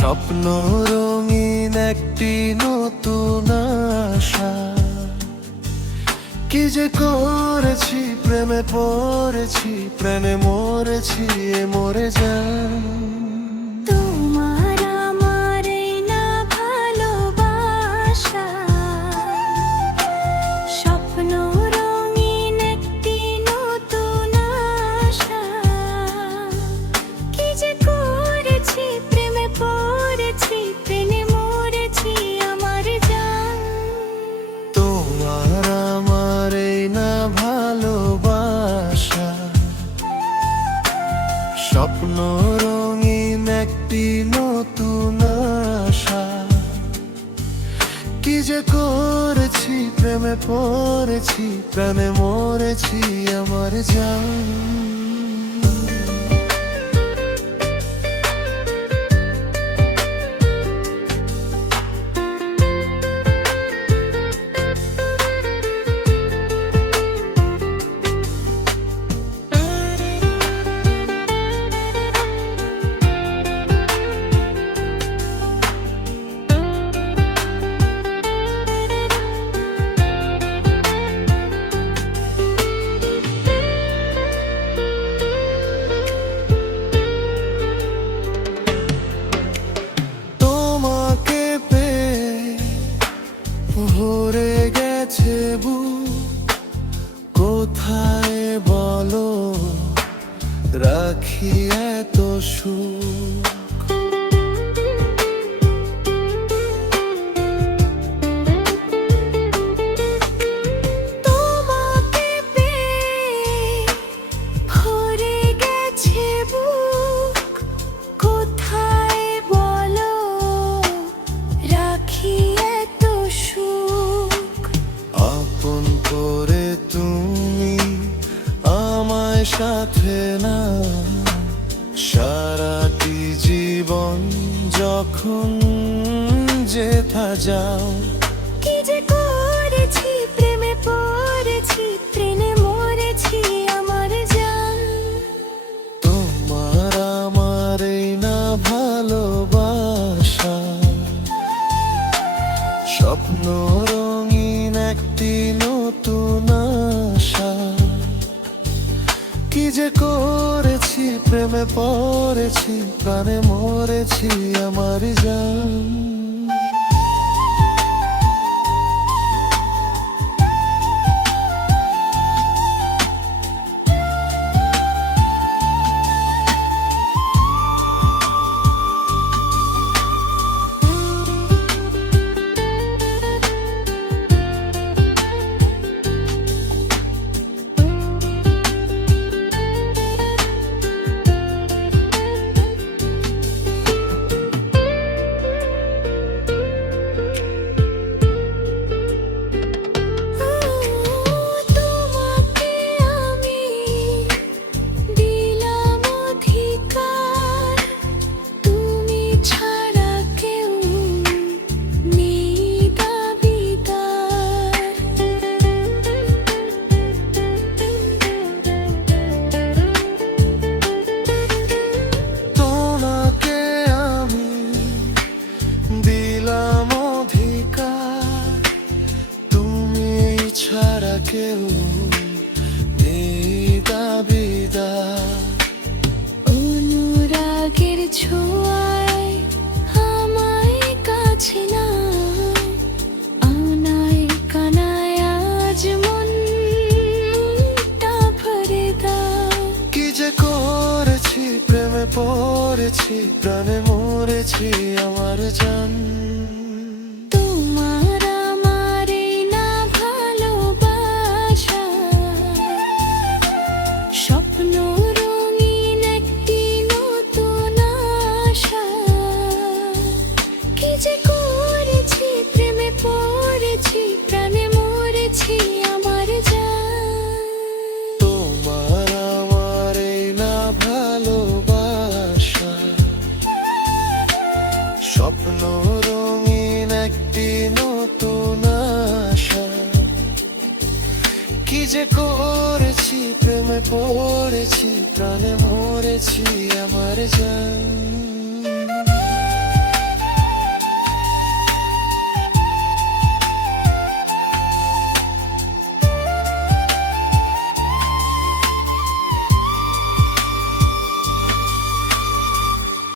স্বপ্ন রঙিন একটি নতুন আশা, কি যে করেছি প্রেমে পড়েছি, প্রেমে মরেছি মরে যাই। তোমার আমার এই না ভালোবাসা, স্বপ্ন রঙিন একটি নতুন আশা, কি যে করেছি প্রেমে পড়েছি, প্রেমে মরেছি আমার জান। তোমার আমার এই না ভালোবাসা, স্বপ্ন রঙিন একটি নতুন আশা, কি যে করেছি প্রেমে পড়েছি, প্রেমে মরেছি আমার জান। ভরে গেছে বুক, কোথায় বলো রাখি এত সুখ। তোমাকে পেয়ে ভরে গেছে বুক, কোথায় বলো রাখি এত সুখ। আপন করে তুমি আমায় সাথে না, সারাটি জীবন যখন যেথা যাও। কি যে করেছি প্রেমে পড়েছি, প্রেমে মরেছি আমার জান। তোমার আমার এই না ভালোবাসা, স্বপ্ন রঙিন একটি নতুন আশা, কি যে করেছি প্রেমে পড়েছি, প্রাণে মরেছি আমার জান। তোমাকে আমি দিলাম অধিকার, তুমি ছাড়া কেউ নেই দাবিদার। তোমাকে আমি দিলাম অধিকার, তুমি ছাড়া কেউ নেই দাবিদার। অনুরাগের ছোঁয়ায় আমায় কাছে না, আনায় কানায় আজ মনটা ভরে দাও। কি যে করেছি প্রেমে পড়েছি, প্রাণে মরেছি আমার জান। তোমার আমার এই না ভালোবাসা, স্বপ্ন রঙিন একটি নতুন আশা, কি যে করেছি প্রেমে পড়েছি, প্রাণে মরেছি আমার জান। তোমার আমার এই না ভালোবাসা, স্বপ্ন রঙিন একটি নতুন আশা, কি যে করেছি প্রেমে পড়েছি, প্রাণে মরেছি আমার জান।